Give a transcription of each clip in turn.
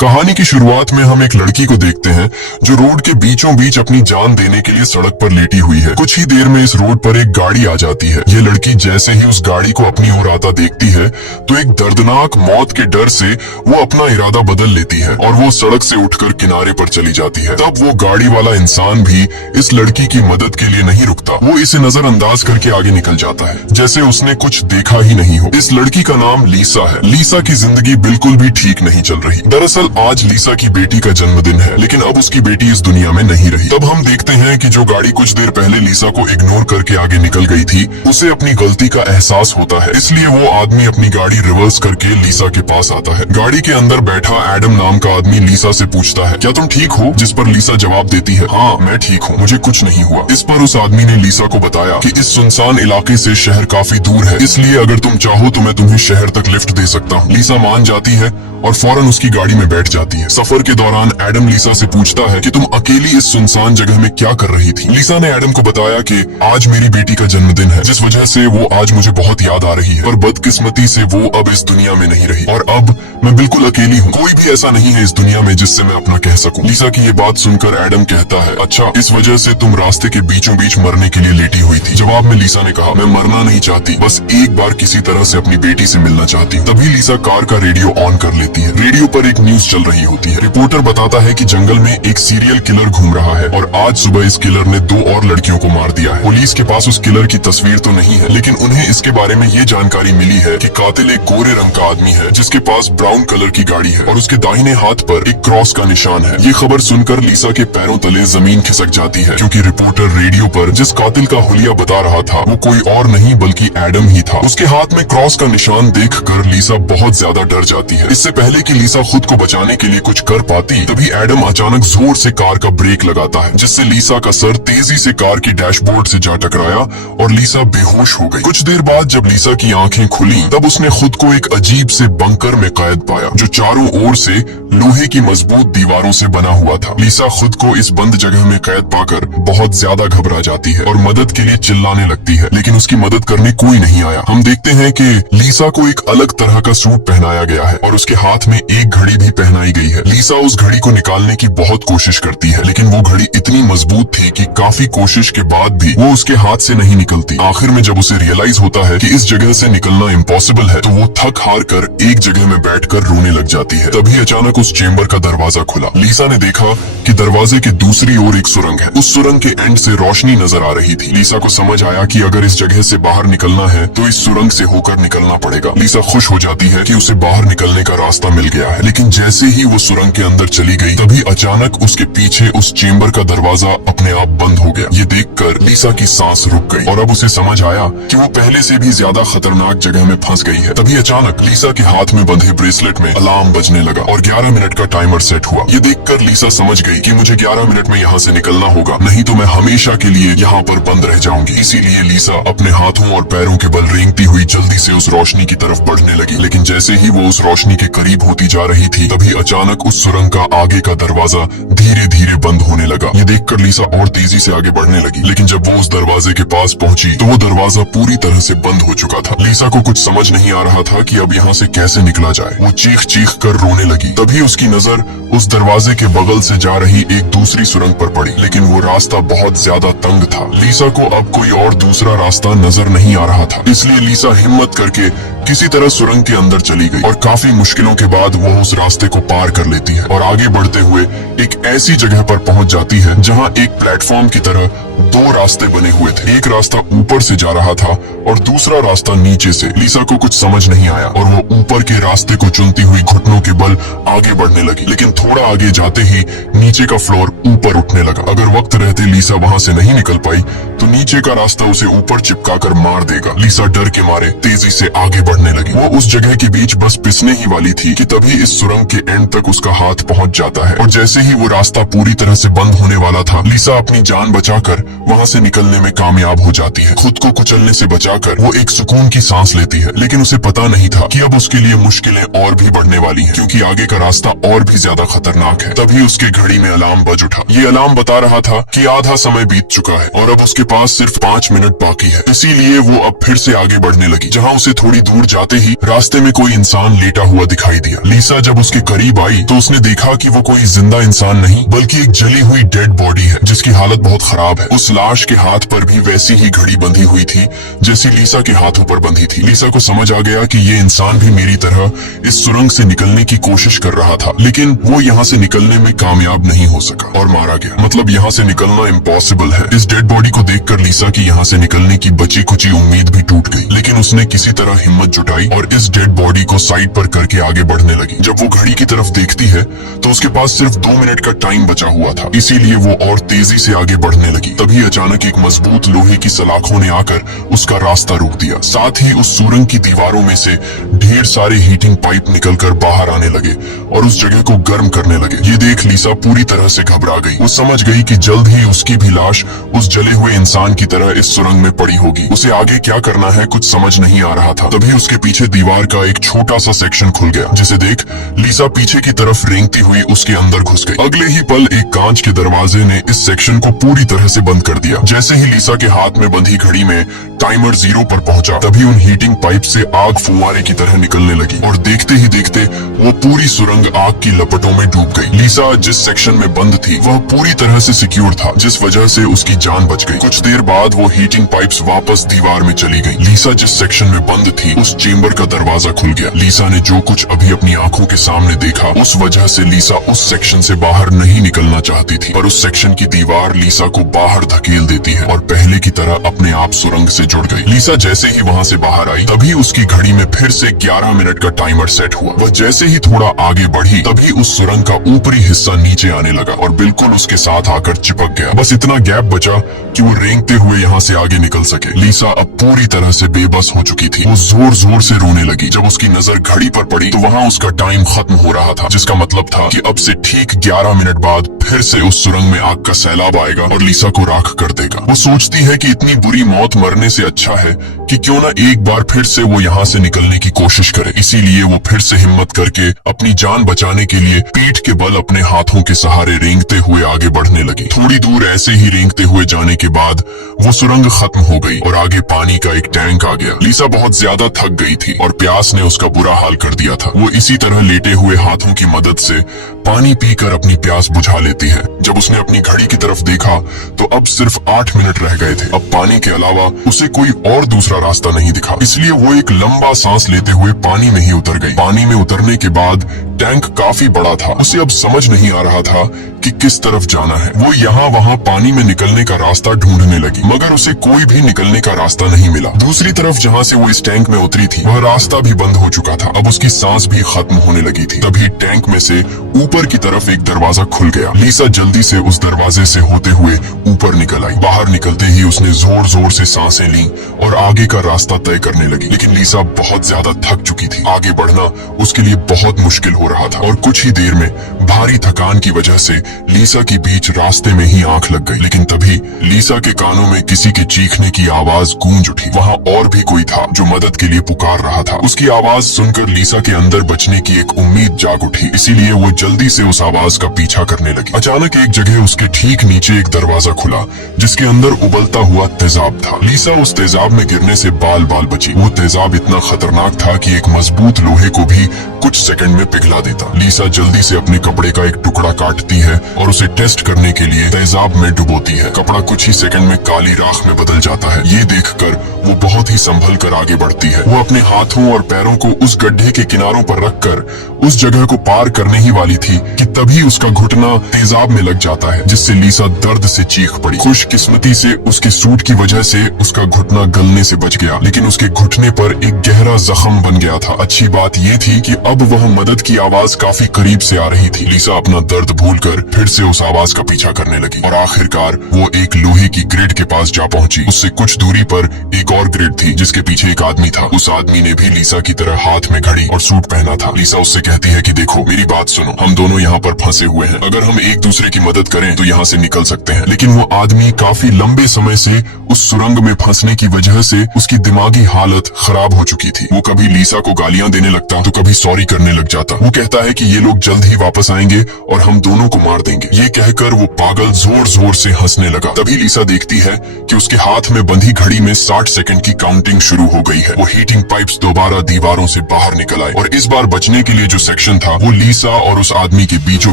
कहानी की शुरुआत में हम एक लड़की को देखते हैं जो रोड के बीचों बीच अपनी जान देने के लिए सड़क पर लेटी हुई है। कुछ ही देर में इस रोड पर एक गाड़ी आ जाती है। ये लड़की जैसे ही उस गाड़ी को अपनी ओर आता देखती है तो एक दर्दनाक मौत के डर से वो अपना इरादा बदल लेती है और वो सड़क से उठकर किनारे पर चली जाती है। तब वो गाड़ी वाला इंसान भी इस लड़की की मदद के लिए नहीं रुकता। वो इसे नजरअंदाज करके आगे निकल जाता है जैसे उसने कुछ देखा ही नहीं हो। इस लड़की का नाम लीसा है। लीसा की जिंदगी बिल्कुल भी ठीक नहीं चल रही। दरअसल आज लीसा की बेटी का जन्मदिन है, लेकिन अब उसकी बेटी इस दुनिया में नहीं रही। तब हम देखते हैं कि जो गाड़ी कुछ देर पहले लीसा को इग्नोर करके आगे निकल गई थी, उसे अपनी गलती का एहसास होता है। इसलिए वो आदमी अपनी गाड़ी रिवर्स करके लीसा के पास आता है। गाड़ी के अंदर बैठा एडम नाम का आदमी लीसा से पूछता है, क्या तुम ठीक हो? जिस पर लीसा जवाब देती है, हाँ मैं ठीक हूँ, मुझे कुछ नहीं हुआ। इस पर उस आदमी ने लीसा को बताया कि इस सुनसान इलाके से शहर काफी दूर है, इसलिए अगर तुम चाहो तो मैं तुम्हें शहर तक लिफ्ट दे सकता हूँ। लीसा मान जाती है और फौरन उसकी गाड़ी में बैठ जाती है। सफर के दौरान एडम लीसा से पूछता है कि तुम अकेली इस सुनसान जगह में क्या कर रही थी? लीसा ने एडम को बताया कि आज मेरी बेटी का जन्मदिन है, जिस वजह से वो आज मुझे बहुत याद आ रही है, पर बदकिस्मती से वो अब इस दुनिया में नहीं रही और अब मैं बिल्कुल अकेली हूँ। कोई भी ऐसा नहीं है इस दुनिया में जिससे मैं अपना कह सकूं। लीसा की ये बात सुनकर एडम कहता है, अच्छा इस वजह से तुम रास्ते के बीचों बीच मरने के लिए लेटी हुई थी। जवाब में लीसा ने कहा, मैं मरना नहीं चाहती, बस एक बार किसी तरह से अपनी बेटी से मिलना चाहती हूँ। तभी लीसा कार का रेडियो ऑन कर लेती है। रेडियो पर एक न्यूज चल रही होती है। रिपोर्टर बताता है कि जंगल में एक सीरियल किलर घूम रहा है और आज सुबह इस किलर ने 2 और लड़कियों को मार दिया है। पुलिस के पास उस किलर की तस्वीर तो नहीं है, लेकिन उन्हें इसके बारे में ये जानकारी मिली है कि कातिल एक गोरे रंग का आदमी है जिसके पास ब्राउन कलर की गाड़ी है और उसके दाहिने हाथ पर एक क्रॉस का निशान है। ये खबर सुनकर लीसा के पैरों तले जमीन खिसक जाती है, क्योंकि रिपोर्टर रेडियो पर जिस कातिल का हुलिया बता रहा था वो कोई और नहीं बल्कि एडम ही था। उसके हाथ में क्रॉस का निशान देखकर लीसा बहुत ज्यादा डर जाती है। इससे पहले कि लीसा खुद को बचाने के लिए कुछ कर पाती, तभी एडम अचानक जोर से कार का ब्रेक लगाता है, जिससे लीसा का सर तेजी से कार की डैशबोर्ड से जा टकराया और लीसा बेहोश हो गई। कुछ देर बाद जब लीसा की आंखें खुली, तब उसने खुद को एक अजीब से बंकर में कैद पाया जो चारों ओर से लोहे की मजबूत दीवारों से बना हुआ था। लीसा खुद को इस बंद जगह में कैद पाकर बहुत ज्यादा घबरा जाती है और मदद के लिए चिल्लाने लगती है, लेकिन उसकी मदद करने कोई नहीं आया। हम देखते हैं कि लीसा को एक अलग तरह का सूट पहनाया गया है और उसके हाथ में एक घड़ी भी पहनाई गई है। लीसा उस घड़ी को निकालने की बहुत कोशिश करती है, लेकिन वो घड़ी इतनी मजबूत थी कि काफी कोशिश के बाद भी वो उसके हाथ से नहीं निकलती। आखिर में जब उसे रियलाइज होता है कि इस जगह से निकलना इम्पॉसिबल है, तो वो थक हार कर एक जगह में बैठकर रोने लग जाती है। तभी अचानक उस चेम्बर का दरवाजा खुला। लीसा ने देखा कि दरवाजे के दूसरी ओर एक सुरंग है। उस सुरंग के एंड से रोशनी नजर आ रही थी। लीसा को समझ आया कि अगर इस जगह से बाहर निकलना है तो इस सुरंग से होकर निकलना पड़ेगा। लीसा खुश हो जाती है कि उसे बाहर निकलने का रास्ता मिल गया है, लेकिन जैसे ही वो सुरंग के अंदर चली गई, तभी अचानक उसके पीछे उस चेम्बर का दरवाजा अपने आप बंद हो गया। ये देखकर लीसा की सांस रुक गई और अब उसे समझ आया कि वो पहले से भी ज्यादा खतरनाक जगह में फंस गई है। तभी अचानक लीसा के हाथ में बंधे ब्रेसलेट में अलार्म बजने लगा और 11 मिनट का टाइमर सेट हुआ। ये देखकर लीसा समझ गई कि मुझे 11 मिनट में यहाँ से निकलना होगा, नहीं तो मैं हमेशा के लिए यहाँ पर बंद रह जाऊंगी। इसीलिए लीसा अपने हाथों और पैरों के बल रेंगती हुई जल्दी से उस रोशनी की तरफ बढ़ने लगी, लेकिन जैसे ही वो उस रोशनी के करीब होती जा रही थी, तभी अचानक उस सुरंग का आगे का दरवाजा धीरे धीरे बंद होने लगा। ये देखकर लीसा और तेजी से आगे बढ़ने लगी, लेकिन जब वो उस दरवाजे के पास पहुंची तो वो दरवाजा पूरी तरह से बंद हो चुका था। लीसा को कुछ समझ नहीं आ रहा था कि अब यहाँ से कैसे निकला जाए। वो चीख चीख कर रोने लगी। तभी उसकी नजर उस दरवाजे के बगल से जा रही एक दूसरी सुरंग पर पड़ी, लेकिन वो रास्ता बहुत ज्यादा तंग था। लीसा को अब कोई और दूसरा रास्ता नजर नहीं आ रहा था, इसलिए लीसा हिम्मत करके किसी तरह सुरंग के अंदर चली गई और काफी मुश्किलों के बाद वो उस रास्ते को पार कर लेती है और आगे बढ़ते हुए एक ऐसी जगह पर पहुंच जाती है जहां एक प्लेटफॉर्म की तरह 2 रास्ते बने हुए थे। एक रास्ता ऊपर से जा रहा था और दूसरा रास्ता नीचे से। लीसा को कुछ समझ नहीं आया और वो ऊपर के रास्ते को चुनती हुई घुटनों के बल आगे बढ़ने लगी, लेकिन थोड़ा आगे जाते ही नीचे का फ्लोर ऊपर उठने लगा। अगर वक्त रहते लीसा वहां से नहीं निकल पाई तो नीचे का रास्ता उसे ऊपर चिपकाकर मार देगा। लीसा डर के मारे तेजी से आगे बढ़ने लगी। वो उस जगह के बीच बस पिसने ही वाली थी कि तभी इस सुरंग के एंड तक उसका हाथ पहुंच जाता है और जैसे ही वो रास्ता पूरी तरह से बंद होने वाला था, लीसा अपनी जान बचाकर वहां से निकलने में कामयाब हो जाती है। खुद को कुचलने से बचाकर वो एक सुकून की सांस लेती है, लेकिन उसे पता नहीं था कि अब उसके लिए मुश्किलें और भी बढ़ने वाली हैं, क्योंकि आगे का रास्ता और भी ज्यादा खतरनाक है। तभी उसके घड़ी में अलार्म बज उठा। ये अलार्म बता रहा था कि आधा समय बीत चुका है और अब उसके पास सिर्फ 5 मिनट बाकी है, इसीलिए वो अब फिर से आगे बढ़ने लगी। जहाँ उसे थोड़ी दूर जाते ही रास्ते में कोई इंसान लेटा हुआ दिखाई दिया। लीसा जब उसके करीब आई तो उसने देखा कि वो कोई जिंदा इंसान नहीं बल्कि एक जली हुई डेड बॉडी है जिसकी हालत बहुत खराब है। उस लाश के हाथ पर भी वैसी ही घड़ी बंधी हुई थी जैसी लीसा के हाथों पर बंधी थी। लीसा को समझ आ गया कि ये इंसान भी मेरी तरह इस सुरंग से निकलने की कोशिश कर रहा था, लेकिन वो यहाँ से निकलने में कामयाब नहीं हो सका और मारा गया। मतलब यहाँ से निकलना इम्पॉसिबल है। इस डेड बॉडी को देखकर लीसा की यहाँ से निकलने की बची कुची उम्मीद भी टूट गई, लेकिन उसने किसी तरह हिम्मत जुटाई और इस डेड बॉडी को साइड पर करके आगे बढ़ने लगी। जब वो घड़ी की तरफ देखती है तो उसके पास सिर्फ 2 मिनट का टाइम बचा हुआ था, इसीलिए वो और तेजी से आगे बढ़ने लगी। तभी अचानक एक मजबूत लोहे की सलाखों ने आकर उसका रास्ता रोक दिया। साथ ही उस सुरंग की दीवारों में से ढेर सारे हीटिंग पाइप निकलकर बाहर आने लगे और उस जगह को गर्म करने लगे। ये देख लीसा पूरी तरह से घबरा गई। वो समझ गई कि जल्द ही उसकी भी लाश उस जले हुए इंसान की तरह इस सुरंग में पड़ी होगी। उसे आगे क्या करना है कुछ समझ नहीं आ रहा था। तभी उसके पीछे दीवार का एक छोटा सा सेक्शन खुल गया, जिसे देख लीसा पीछे की तरफ रेंगती हुई उसके अंदर घुस गई। अगले ही पल एक कांच के दरवाजे ने इस सेक्शन को पूरी तरह से बंद कर दिया। जैसे ही लीसा के हाथ में बंधी घड़ी में टाइमर 0 पर पहुंचा, तभी उन हीटिंग पाइप से आग फुवारे की तरह निकलने लगी और देखते ही देखते वो पूरी सुरंग आग की लपटों में डूब गई। लीसा जिस सेक्शन में बंद थी वह पूरी तरह से सिक्योर था, जिस वजह से उसकी जान बच गई। कुछ देर बाद वो हीटिंग पाइप्स वापस दीवार में चली गई। लीसा जिस सेक्शन में बंद थी उस चेम्बर का दरवाजा खुल गया। लीसा ने जो कुछ अभी अपनी आंखों के सामने देखा उस वजह से लीसा उस सेक्शन से बाहर नहीं निकलना चाहती थी, पर उस सेक्शन की दीवार लीसा को बाहर धकेल देती है और पहले की तरह अपने आप सुरंग से जुड़ गई। लीसा जैसे ही वहाँ से बाहर आई तभी उसकी घड़ी में फिर से 11 मिनट का टाइमर सेट हुआ। वह जैसे ही थोड़ा आगे बढ़ी तभी उस सुरंग का ऊपरी हिस्सा नीचे आने लगा और बिल्कुल उसके साथ आकर चिपक गया। बस इतना गैप बचा कि वो रेंगते हुए यहाँ से आगे निकल सके। लीसा अब पूरी तरह से बेबस हो चुकी थी। वो जोर जोर से रोने लगी। जब उसकी नजर घड़ी पर पड़ी तो वहाँ उसका टाइम खत्म हो रहा था, जिसका मतलब था कि अब से ठीक 11 मिनट बाद फिर से उस सुरंग में आग का सैलाब आएगा और लीसा को राख कर देगा। वो सोचती है कि इतनी बुरी मौत मरने से अच्छा है कि क्यों ना एक बार फिर से वो यहाँ से निकलने की कोशिश करे। इसीलिए वो फिर से हिम्मत करके अपनी जान बचाने के लिए पीठ के बल अपने हाथों के सहारे रेंगते हुए आगे बढ़ने लगी। थोड़ी दूर ऐसे ही रेंगते हुए जाने के बाद वो सुरंग खत्म हो गई और आगे पानी का एक टैंक आ गया। लीसा बहुत ज्यादा थक गई थी और प्यास ने उसका बुरा हाल कर दिया था। वो इसी तरह लेटे हुए हाथों की मदद से पानी पीकर अपनी प्यास बुझा लेती है। जब उसने अपनी घड़ी की तरफ देखा तो अब सिर्फ 8 मिनट रह गए थे। अब पानी के अलावा उसे कोई और दूसरा रास्ता नहीं दिखा, इसलिए वो एक लंबा सांस लेते हुए पानी में ही उतर गई। पानी में उतरने के बाद टैंक काफी बड़ा था। उसे अब समझ नहीं आ रहा था कि किस तरफ जाना है। वो यहाँ वहाँ पानी में निकलने का रास्ता ढूंढने लगी, मगर उसे कोई भी निकलने का रास्ता नहीं मिला। दूसरी तरफ जहाँ से वो इस टैंक में उतरी थी वह रास्ता भी बंद हो चुका था। अब उसकी सांस भी खत्म होने लगी थी। तभी टैंक में से ऊपर की तरफ एक दरवाजा खुल गया। लीसा जल्दी से उस दरवाजे से होते हुए ऊपर निकल आई। बाहर निकलते ही उसने जोर जोर से सांसें ली और आगे का रास्ता तय करने लगी, लेकिन लीसा बहुत ज्यादा थक चुकी थी। आगे बढ़ना उसके लिए बहुत मुश्किल हो रहा था और कुछ ही देर में भारी थकान की वजह से लीसा की बीच रास्ते में ही आंख लग गई। लेकिन तभी लीसा के कानों में किसी के चीखने की आवाज गूंज उठी। वहाँ और भी कोई था जो मदद के लिए पुकार रहा था। उसकी आवाज सुनकर लीसा के अंदर बचने की एक उम्मीद जाग उठी, इसीलिए वो जल्दी से उस आवाज का पीछा करने लगी। अचानक एक जगह उसके ठीक नीचे एक दरवाजा खुला जिसके अंदर उबलता हुआ तेजाब था। लीसा उस तेजाब में गिरने से बाल बाल बची। वो तेजाब इतना खतरनाक था कि एक मजबूत लोहे को भी कुछ सेकंड में पिघला देता। लीसा जल्दी से अपने कपड़े का एक टुकड़ा काटती है और उसे टेस्ट करने के लिए तेजाब में डुबोती है। कपड़ा कुछ ही सेकंड में काली राख में बदल जाता है। ये देखकर वो बहुत ही संभल कर आगे बढ़ती है। वो अपने हाथों और पैरों को उस गड्ढे के किनारों पर रखकर उस जगह को पार करने ही वाली थी कि तभी उसका घुटना तेजाब में लग जाता है, जिससे लीसा दर्द से चीख पड़ी। खुशकिस्मती से उसके सूट की वजह से उसका घुटना गलने से बच गया, लेकिन उसके घुटने पर एक गहरा जख्म बन गया था। अच्छी बात ये थी कि अब वह मदद की आवाज काफी करीब से आ रही थी। लीसा अपना दर्द भूलकर फिर से उस आवाज का पीछा करने लगी और आखिरकार वो एक लोहे की ग्रिड के पास जा पहुंची। उससे कुछ दूरी पर एक और ग्रिड थी जिसके पीछे एक आदमी था। उस आदमी ने भी लीसा की तरह हाथ में घड़ी और सूट पहना था। लीसा उससे कहती है कि देखो मेरी बात सुनो, हम दोनों यहाँ पर फंसे हुए हैं। अगर हम एक दूसरे की मदद करें तो यहाँ से निकल सकते हैं। लेकिन वो आदमी काफी लंबे समय से उस सुरंग में फंसने की वजह से उसकी दिमागी हालत खराब हो चुकी थी। वो कभी लीसा को गालियां देने लगता तो कभी सॉरी करने लग जाता। वो कहता है कि ये लोग जल्द ही वापस आएंगे और हम दोनों को मार देंगे। ये कहकर वो पागल जोर जोर से हंसने लगा। तभी लीसा देखती है कि उसके हाथ में बंधी घड़ी में 60 सेकंड की काउंटिंग शुरू हो गई है। वो हीटिंग पाइप्स दोबारा दीवारों से बाहर निकल आए और इस बार बचने के लिए जो सेक्शन था वो लीसा और उस आदमी के बीचों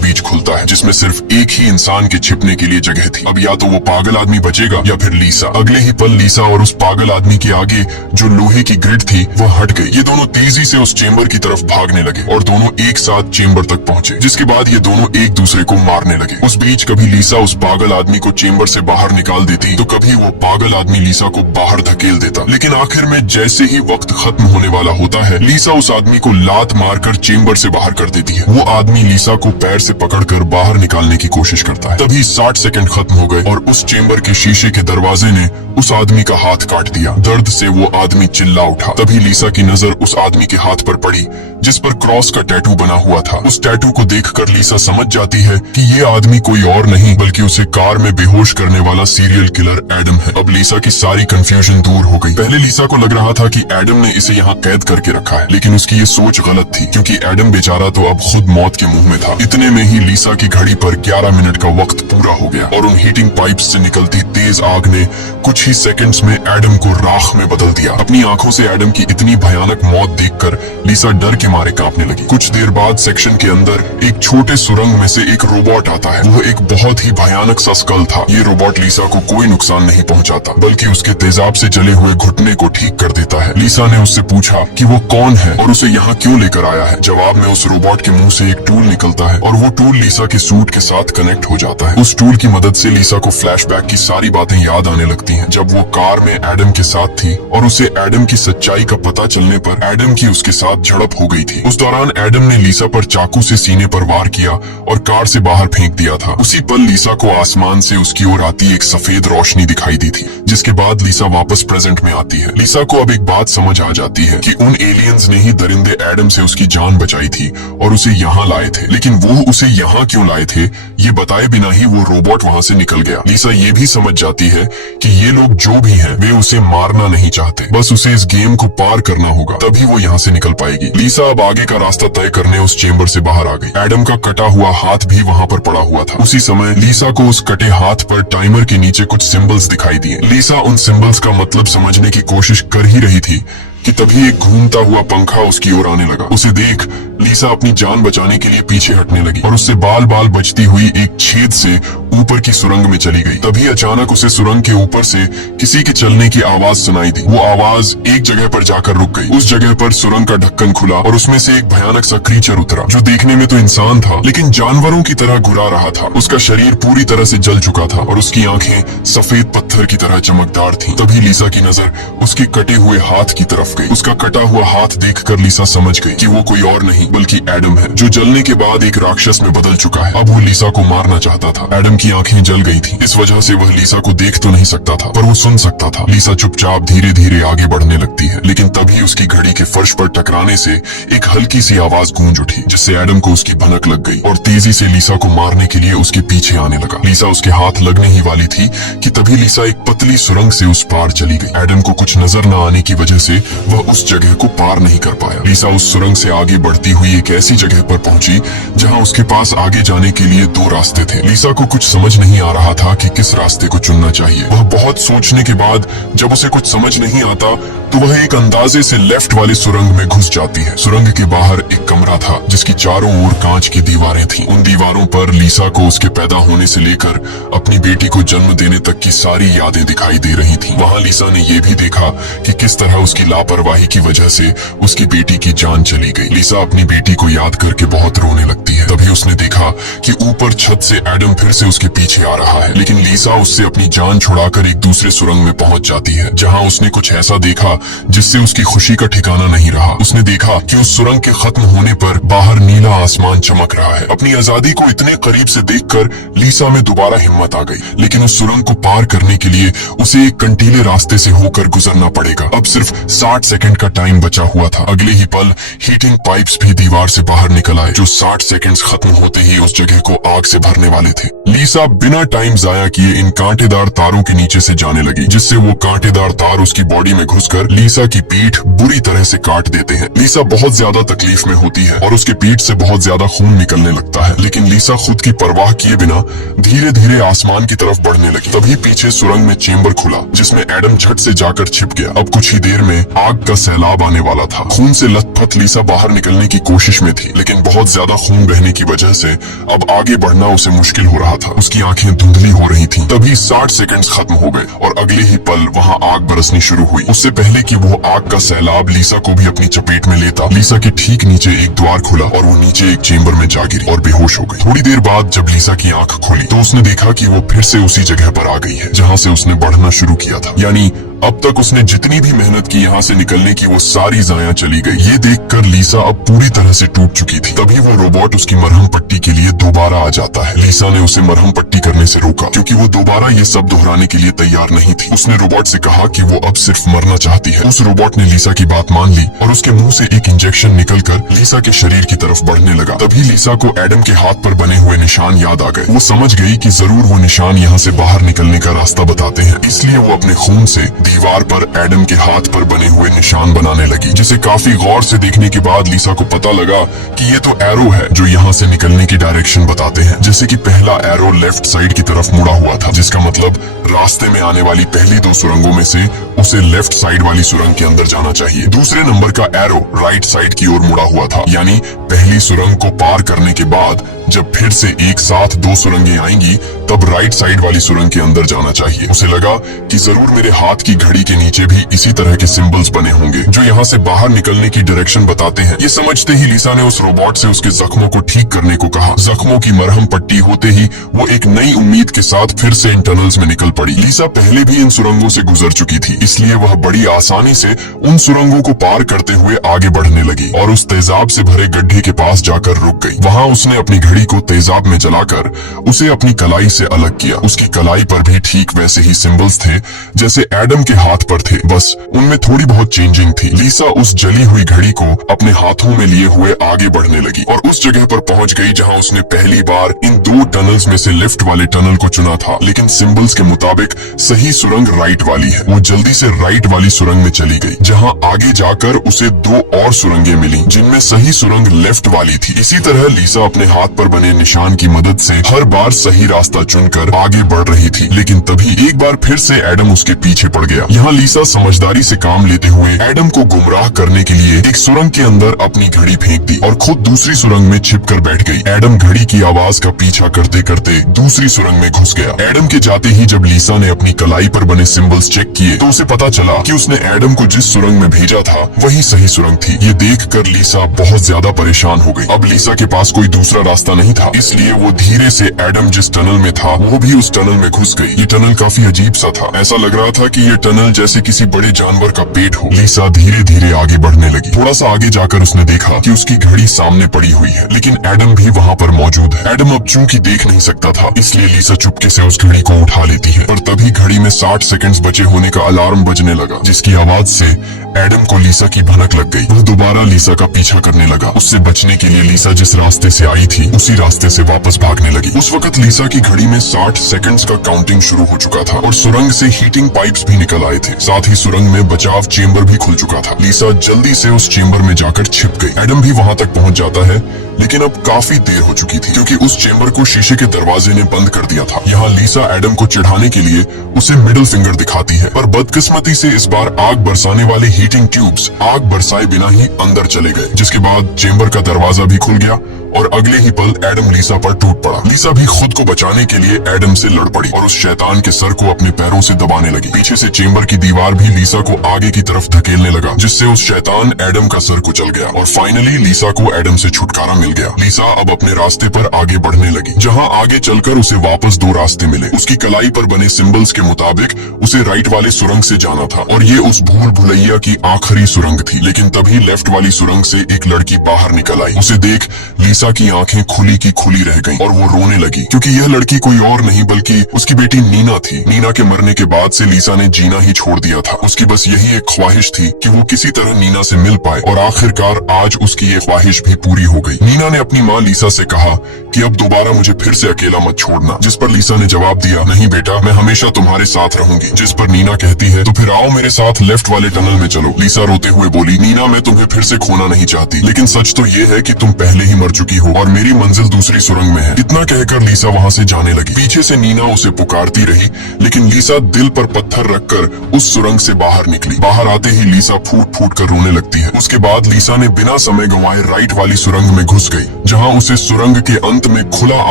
बीच खुलता है, जिसमें सिर्फ एक ही इंसान के छिपने के लिए जगह थी। अब या तो वो पागल आदमी बचेगा या फिर लीसा। अगले ही पल लीसा और उस पागल आदमी के आगे जो लोहे की ग्रिड थी वो हट गई। ये दोनों तेजी से उस चेंबर की तरफ भागने लगे और दोनों एक साथ चेंबर तक पहुंचे, जिसके बाद ये दोनों एक दूसरे को मारने लगे। उस बीच कभी लीसा उस पागल आदमी को चेंबर से बाहर निकाल देती तो कभी वो पागल आदमी लीसा को बाहर धकेल देता। लेकिन आखिर में जैसे ही वक्त खत्म होने वाला होता है, लीसा उस आदमी को लात मारकर चेंबर से बाहर कर देती है। वो आदमी लीसा को पैर से पकड़कर बाहर निकालने की कोशिश करता है। तभी 60 सेकंड खत्म हो गए और उस चेंबर के शीशे के दरवाजे ने उस आदमी का हाथ काट दिया। दर्द से वो आदमी चिल्ला उठा। तभी लीसा की नजर उस आदमी के हाथ पर पड़ी जिस पर क्रॉस का टैटू बना हुआ था। उस टैटू को देखकर लीसा समझ जाती है कि ये आदमी कोई और नहीं बल्कि उसे कार में बेहोश करने वाला सीरियल किलर एडम है। अब लीसा की सारी कंफ्यूजन दूर हो गई। पहले लीसा को लग रहा था कि एडम ने इसे यहाँ कैद करके रखा है, लेकिन उसकी ये सोच गलत थी क्योंकि एडम बेचारा तो अब खुद मौत के मुंह में था। इतने में ही लीसा की घड़ी पर 11 मिनट का वक्त पूरा हो गया और उन हीटिंग पाइप्स से निकलती तेज आग ने कुछ ही सेकंड्स में एडम को राख में बदल दिया। अपनी आंखों से एडम की इतनी भयानक मौत देखकर लीसा डर के मारे कांपने लगी। कुछ देर बाद सेक्शन के अंदर एक छोटे सुरंग में से एक रोबोट आता है। वो एक बहुत ही भयानक सा स्कल था। ये रोबोट लीसा को कोई नुकसान नहीं पहुंचाता बल्कि उसके तेजाब से जले हुए घुटने को ठीक कर देता है। लीसा ने उससे पूछा कि वो कौन है और उसे यहाँ क्यों लेकर आया है। जवाब में उस रोबोट के मुंह से एक टूल निकलता है और वो टूल लीसा के सूट के साथ कनेक्ट हो जाता है। उस टूल की मदद से लीसा को फ्लैशबैक की सारी बातें याद आने लगती हैं, जब वो कार में एडम के साथ थी और उसे एडम की सच्चाई का पता चलने पर एडम की उसके साथ झड़प हो गई थी। उस दौरान एडम ने लीसा पर चाकू से सीने पर वार किया और कार से बाहर फेंक दिया था। उसी पल लीसा को आसमान से उसकी ओर आती एक सफेद रोशनी दिखाई दी थी, जिसके बाद लीसा वापस प्रेजेंट में आती है। लीसा को अब एक बात समझ आ जाती है कि उन एलियंस ने ही दरिंदे एडम से उसकी जान बचाई थी और उसे यहाँ लाए थे, लेकिन वो उसे यहाँ क्यों लाए थे ये बताए बिना ही वो रोबोट वहाँ से निकल गया। लीसा ये भी समझ जाती है कि ये लोग जो भी हैं वे उसे मारना नहीं चाहते, बस उसे इस गेम को पार करना होगा, तभी वो यहाँ से निकल पाएगी। लीसा अब आगे का रास्ता तय करने उस चेंबर से बाहर आ गई। एडम का कटा हुआ हाथ भी वहाँ पर पड़ा हुआ था। उसी समय लीसा को उस कटे हाथ पर टाइमर के नीचे कुछ सिंबल्स दिखाई दिए। लीसा उन सिंबल्स का मतलब समझने की कोशिश कर ही रही थी कि तभी एक घूमता हुआ पंखा उसकी ओर आने लगा। उसे देख लीसा अपनी जान बचाने के लिए पीछे हटने लगी और उससे बाल बाल बचती हुई एक छेद से ऊपर की सुरंग में चली गई। तभी अचानक उसे सुरंग के ऊपर से किसी के चलने की आवाज सुनाई दी। वो आवाज एक जगह पर जाकर रुक गई। उस जगह पर सुरंग का ढक्कन खुला और उसमें से एक भयानक सा क्रीचर उतरा, जो देखने में तो इंसान था लेकिन जानवरों की तरह घुरा रहा था। उसका शरीर पूरी तरह से जल चुका था और उसकी आंखें सफेद पत्थर की तरह चमकदार थीं। तभी लीसा की नजर उसके कटे हुए हाथ की तरफ गई। उसका कटा हुआ हाथ देखकर लीसा समझ गई कि वो कोई और नहीं बल्कि एडम है, जो जलने के बाद एक राक्षस में बदल चुका है। अब वो लीसा को मारना चाहता था। एडम की आंखें जल गई थी, इस वजह से वह लीसा को देख तो नहीं सकता था पर वो सुन सकता था। लीसा चुपचाप धीरे धीरे आगे बढ़ने लगती है, लेकिन तभी उसकी घड़ी के फर्श पर टकराने से एक हल्की सी आवाज गूंज उठी, जिससे एडम को उसकी भनक लग गई और तेजी से लीसा को मारने के लिए उसके पीछे आने लगा। लीसा उसके हाथ लगने ही वाली थी कि तभी लीसा एक पतली सुरंग से उस पार चली गई। एडम को कुछ नजर न आने की वजह से वह उस जगह को पार नहीं कर पाया। लीसा उस सुरंग से आगे बढ़ती हुई एक ऐसी जगह पर पहुंची जहां उसके पास आगे जाने के लिए 2 रास्ते थे। लीसा को कुछ समझ नहीं आ रहा था कि किस रास्ते को चुनना चाहिए। वह बहुत सोचने के बाद जब उसे कुछ समझ नहीं आता तो वह एक अंदाजे से लेफ्ट वाले सुरंग में घुस जाती है। सुरंग के बाहर एक कमरा था जिसकी चारों ओर कांच की दीवारें थीं। उन दीवारों पर लीसा को उसके पैदा होने से लेकर अपनी बेटी को जन्म देने तक की सारी यादें दिखाई दे रही थीं। वहां लीसा ने यह भी देखा कि किस तरह उसकी लापरवाही की वजह से उसकी बेटी की जान चली गई। लीसा अपनी बेटी को याद करके बहुत रोने लगती है। तभी उसने देखा कि ऊपर छत से एडम फिर से उसके पीछे आ रहा है, लेकिन लीसा उससे अपनी जान छुड़ाकर एक दूसरे सुरंग में पहुंच जाती है, जहां उसने कुछ ऐसा देखा जिससे उसकी खुशी का ठिकाना नहीं रहा। उसने देखा कि उस सुरंग के खत्म होने पर बाहर नीला आसमान चमक रहा है। अपनी आजादी को इतने करीब से देखकर लीसा में दोबारा हिम्मत आ गई, लेकिन उस सुरंग को पार करने के लिए उसे एक कंटीले रास्ते से होकर गुजरना पड़ेगा। अब सिर्फ 60 60 सेकंड का टाइम बचा हुआ था। अगले ही पल हीटिंग पाइप्स भी दीवार से बाहर निकल आए, जो 60 सेकंड्स खत्म होते ही उस जगह को आग से भरने वाले थे। लीसा बिना टाइम जाया किए इन कांटेदार तारों के नीचे से जाने लगी, जिससे वो कांटेदार तार उसकी बॉडी में घुसकर लीसा की पीठ बुरी तरह से काट देते हैं। लीसा बहुत ज्यादा तकलीफ में होती है और उसके पीठ से बहुत ज्यादा खून निकलने लगता है, लेकिन लीसा खुद की परवाह किए बिना धीरे धीरे आसमान की तरफ बढ़ने लगी। तभी पीछे सुरंग में चेम्बर खुला, जिसमें एडम झट से जाकर छिप गया। अब कुछ ही देर में आग का सैलाब आने वाला था। खून से लथपथ लीसा बाहर निकलने की कोशिश में थी, लेकिन बहुत ज्यादा खून बहने की वजह से अब आगे बढ़ना उसे मुश्किल हो रहा था। उसकी आंखें धुंधली हो रही थीं। तभी 60 सेकंड्स खत्म हो गए और अगले ही पल वहां आग बरसनी शुरू हुई। उससे पहले कि वो आग का सैलाब लीसा को भी अपनी चपेट में लेता, लीसा के ठीक नीचे एक द्वार खुला और वो नीचे एक चेम्बर में जा गिरी और बेहोश हो गई। थोड़ी देर बाद जब लीसा की आंख खुली तो उसने देखा कि वो फिर से उसी जगह पर आ गई है जहां से उसने बढ़ना शुरू किया था। यानी अब तक उसने जितनी भी मेहनत की यहाँ से निकलने की, वो सारी जाया चली गई। ये देखकर लीसा अब पूरी तरह से टूट चुकी थी। तभी वो रोबोट उसकी मरहम पट्टी के लिए दोबारा आ जाता है। लीसा ने उसे मरहम पट्टी करने से रोका, क्योंकि वो दोबारा ये सब दोहराने के लिए तैयार नहीं थी। उसने रोबोट से कहा कि वो अब सिर्फ मरना चाहती है। उस रोबोट ने लीसा की बात मान ली और उसके मुंह से एक इंजेक्शन निकलकर लीसा के शरीर की तरफ बढ़ने लगा। तभी लीसा को एडम के हाथ पर बने हुए निशान याद आ गए। वो समझ गई कि जरूर वो निशान यहाँ से बाहर निकलने का रास्ता बताते हैं, इसलिए वो अपने खून से दीवार पर एडम के हाथ पर बने हुए निशान बनाने लगी, जिसे काफी गौर से देखने के बाद लीसा को पता लगा कि ये तो एरो है जो यहाँ से निकलने की डायरेक्शन बताते हैं। जैसे कि पहला एरो लेफ्ट साइड की तरफ मुड़ा हुआ था, जिसका मतलब रास्ते में आने वाली पहली 2 सुरंगों में से उसे लेफ्ट साइड वाली सुरंग के अंदर जाना चाहिए। दूसरे नंबर का एरो राइट साइड की ओर मुड़ा हुआ था, यानी पहली सुरंग को पार करने के बाद जब फिर से एक साथ 2 सुरंगें आएंगी तब राइट साइड वाली सुरंग के अंदर जाना चाहिए। उसे लगा कि जरूर मेरे हाथ की घड़ी के नीचे भी इसी तरह के सिंबल्स बने होंगे जो यहाँ से बाहर निकलने की डायरेक्शन बताते हैं। ये समझते ही लीसा ने उस रोबोट से उसके जख्मों को ठीक करने को कहा। जख्मों की मरहम पट्टी होते ही वो एक नई उम्मीद के साथ फिर से इन टनल्स में निकल पड़ी। लीसा पहले भी इन सुरंगों से गुजर चुकी थी, इसलिए वह बड़ी आसानी से उन सुरंगों को पार करते हुए आगे बढ़ने लगी और उस तेजाब से भरे गड्ढे के पास जाकर रुक गई। वहाँ उसने अपनी घड़ी को तेजाब में जलाकर उसे अपनी कलाई से अलग किया। उसकी कलाई पर भी ठीक वैसे ही सिंबल्स थे जैसे एडम के हाथ पर थे, बस उनमें थोड़ी बहुत चेंजिंग थी। लीसा उस जली हुई घड़ी को अपने हाथों में लिए हुए आगे बढ़ने लगी और उस जगह पर पहुंच गई जहां उसने पहली बार इन 2 टनल्स में से लेफ्ट वाले टनल को चुना था, लेकिन सिंबल्स के मुताबिक सही सुरंग राइट वाली है। वो जल्दी से राइट वाली सुरंग में चली गई, जहां आगे जाकर उसे 2 और सुरंगें मिली जिनमें सही सुरंग लेफ्ट वाली थी। इसी तरह लीसा अपने हाथ पर बने निशान की मदद से हर बार सही रास्ता चुनकर आगे बढ़ रही थी, लेकिन तभी एक बार फिर से एडम उसके पीछे पड़ गया। यहाँ लीसा समझदारी से काम लेते हुए एडम को गुमराह करने के लिए एक सुरंग के अंदर अपनी घड़ी फेंक दी और खुद दूसरी सुरंग में छिपकर बैठ गई। एडम घड़ी की आवाज का पीछा करते करते दूसरी सुरंग में घुस गया। एडम के जाते ही जब लीसा ने अपनी कलाई पर बने सिंबल्स चेक किए तो उसे पता चला कि उसने एडम को जिस सुरंग में भेजा था वही सही सुरंग थी। ये देखकर लीसा बहुत ज्यादा परेशान हो गई। अब लीसा के पास कोई दूसरा रास्ता नहीं था, इसलिए वो धीरे से एडम जिस टनल में था वो भी उस टनल में घुस गई। ये टनल काफी अजीब सा था, ऐसा लग रहा था कि ये टनल जैसे किसी बड़े जानवर का पेट हो। लीसा धीरे धीरे आगे बढ़ने लगी। थोड़ा सा आगे जाकर उसने देखा कि उसकी घड़ी सामने पड़ी हुई है, लेकिन एडम भी वहाँ पर मौजूद है। एडम अब चूंकि देख नहीं सकता था, इसलिए लीसा चुपके से उस घड़ी को उठा लेती है, पर तभी घड़ी में 60 सेकंड्स बचे होने का अलार्म बजने लगा, जिसकी आवाज से एडम को लीसा की भनक लग गई। वो दोबारा लीसा का पीछा करने लगा। उससे बचने के लिए लीसा जिस रास्ते से आई थी उसी रास्ते से वापस भागने लगी। उस वक्त लीसा की घड़ी में 60 सेकंड्स का काउंटिंग शुरू हो चुका था और सुरंग से हीटिंग पाइप्स भी निकल आए थे। साथ ही सुरंग में बचाव चेम्बर भी खुल चुका था। लीसा जल्दी से उस चेम्बर में जाकर छिप गई। एडम भी वहाँ तक पहुँच जाता है, लेकिन अब काफी देर हो चुकी थी क्योंकि उस चेम्बर को शीशे के दरवाजे ने बंद कर दिया था। यहाँ लीसा एडम को चिढ़ाने के लिए उसे मिडिल फिंगर दिखाती है, पर बदकिस्मती से इस बार आग बरसाने वाले हीटिंग ट्यूब्स आग बरसाए बिना ही अंदर चले गए, जिसके बाद चेम्बर का दरवाजा भी खुल गया और अगले ही पल एडम लीसा पर टूट पड़ा। लीसा भी खुद को बचाने के लिए एडम से लड़ पड़ी और उस शैतान के सर को अपने पैरों से दबाने लगी। पीछे से चेम्बर की दीवार भी लीसा को आगे की तरफ धकेलने लगा, जिससे उस शैतान एडम का सर कुचल गया और फाइनली लीसा को एडम से छुटकारा मिल गया। लीसा अब अपने रास्ते पर आगे बढ़ने लगी, जहाँ आगे चलकर उसे वापस 2 रास्ते मिले। उसकी कलाई पर बने सिंबल्स के मुताबिक उसे राइट वाले सुरंग से जाना था और ये उस भूल भुलैया की आखिरी सुरंग थी, लेकिन तभी लेफ्ट वाली सुरंग से एक लड़की बाहर निकल आई। उसे देख लीसा लीसा की आंखें खुली की खुली रह गईं और वो रोने लगी, क्योंकि यह लड़की कोई और नहीं बल्कि उसकी बेटी नीना थी। नीना के मरने के बाद से लीसा ने जीना ही छोड़ दिया था। उसकी बस यही एक ख्वाहिश थी कि वो किसी तरह नीना से मिल पाए, और आखिरकार आज उसकी ये ख्वाहिश भी पूरी हो गई। नीना ने अपनी माँ लीसा से कहा कि अब दोबारा मुझे फिर से अकेला मत छोड़ना, जिस पर लीसा ने जवाब दिया, नहीं बेटा, मैं हमेशा तुम्हारे साथ रहूंगी। जिस पर नीना कहती है, तो फिर आओ मेरे साथ लेफ्ट वाले टनल में चलो। लीसा रोते हुए बोली, नीना, मैं तुम्हें फिर से खोना नहीं चाहती, लेकिन सच तो ये है कि तुम पहले ही मर चुकी हो और मेरी मंजिल दूसरी सुरंग में है। इतना कहकर लीसा वहाँ से जाने लगी। पीछे से नीना उसे पुकारती रही, लेकिन लीसा दिल पर पत्थर रखकर उस सुरंग से बाहर निकली। बाहर आते ही लीसा फूट फूट कर रोने लगती है। उसके बाद लीसा ने बिना समय गंवाए राइट वाली सुरंग में घुस गई, जहाँ उसे सुरंग के अंत में खुला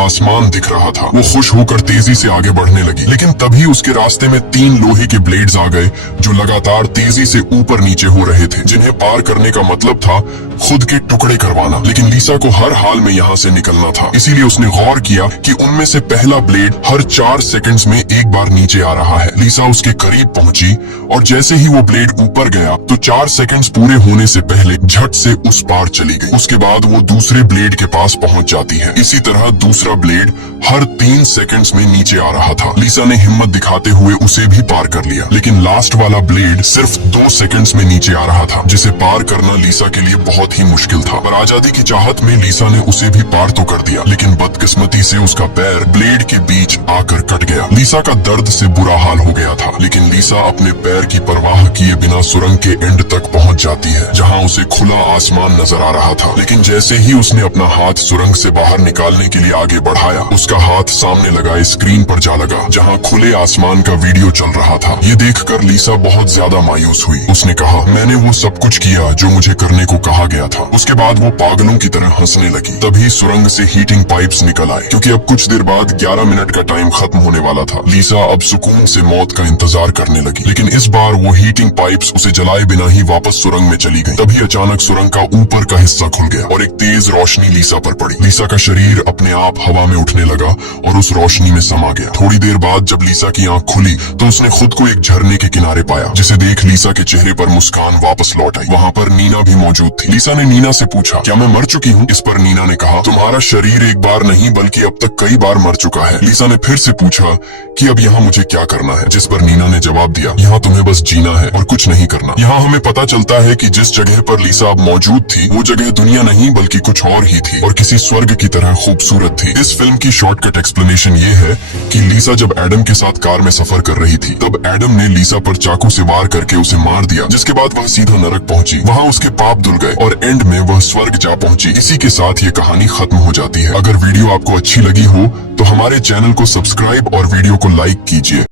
आसमान दिख रहा था। वो खुश होकर तेजी से आगे बढ़ने लगी, लेकिन तभी उसके रास्ते में 3 लोहे के ब्लेड्स आ गए, जो लगातार तेजी से ऊपर नीचे हो रहे थे, जिन्हें पार करने का मतलब था खुद के टुकड़े करवाना। लेकिन लीसा को हर हाल में यहाँ से निकलना था, इसीलिए उसने गौर किया कि उनमें से पहला ब्लेड हर 4 सेकंड्स में एक बार नीचे आ रहा है। लीसा उसके करीब पहुंची और जैसे ही वो ब्लेड ऊपर गया तो 4 सेकंड्स पूरे होने से पहले झट से उस पार चली गई। उसके बाद वो दूसरे ब्लेड के पास पहुंच जाती है। इसी तरह दूसरा ब्लेड हर 3 सेकंड्स में नीचे आ रहा था। लीसा ने हिम्मत दिखाते हुए उसे भी पार कर लिया, लेकिन लास्ट वाला ब्लेड सिर्फ 2 सेकंड्स में नीचे आ रहा था, जिसे पार करना लीसा के लिए बहुत ही मुश्किल था। पर आजादी की चाहत में लीसा ने उसे भी पार तो कर दिया, लेकिन बदकिस्मती से उसका पैर ब्लेड के बीच आकर कट गया। लीसा का दर्द से बुरा हाल हो गया था, लेकिन लीसा अपने पैर की परवाह किए बिना सुरंग के एंड तक पहुंच जाती है, जहां उसे खुला आसमान नजर आ रहा था। लेकिन जैसे ही उसने अपना हाथ सुरंग से बाहर निकालने के लिए आगे बढ़ाया, उसका हाथ सामने लगाए स्क्रीन पर जा लगा, जहां खुले आसमान का वीडियो चल रहा था। ये देखकर लीसा बहुत ज्यादा मायूस हुई। उसने कहा, मैंने वो सब कुछ किया जो मुझे करने को कहा गया था। उसके बाद वो पागलों की तरह हंसने लगी। तभी सुरंग से हीटिंग पाइप्स निकल आए, क्योंकि अब कुछ देर बाद 11 मिनट का टाइम खत्म होने वाला था। लीसा अब सुकून से मौत का इंतजार करने लगी, लेकिन इस बार वो हीटिंग पाइप्स उसे जलाए बिना ही वापस सुरंग में चली गई। तभी अचानक सुरंग का ऊपर का हिस्सा खुल गया और एक तेज रोशनी लीसा पर पड़ी। लीसा का शरीर अपने आप हवा में उठने लगा और उस रोशनी में समा गया। थोड़ी देर बाद जब लीसा की आंख खुली तो उसने खुद को एक झरने के किनारे पाया, जिसे देख लीसा के चेहरे पर मुस्कान वापस लौट आई। वहाँ पर नीना भी मौजूद थी। लीसा ने नीना से पूछा, क्या मैं मर चुकी हूँ? इस पर नीना ने कहा, तुम्हारा शरीर एक बार नहीं बल्कि अब तक कई बार मर चुका है। लीसा ने फिर से पूछा कि अब यहाँ मुझे क्या करना है? जिस पर नीना ने जवाब दिया, यहाँ तुम्हें बस जीना है और कुछ नहीं करना। यहाँ हमें पता चलता है कि जिस जगह पर लीसा अब मौजूद थी, वो जगह दुनिया नहीं बल्कि कुछ और ही थी और किसी स्वर्ग की तरह खूबसूरत थी। इस फिल्म की शॉर्टकट एक्सप्लेनेशन ये है कि लीसा जब एडम के साथ कार में सफर कर रही थी, तब एडम ने लीसा पर चाकू से वार करके उसे मार दिया, जिसके बाद वह सीधा नरक पहुंची। वहाँ उसके पाप धुल गए और एंड में वह स्वर्ग जा पहुंची। इसी के साथ ये कहानी खत्म हो जाती है। अगर वीडियो आपको अच्छी लगी हो तो हमारे चैनल को सब्सक्राइब और वीडियो को लाइक कीजिए।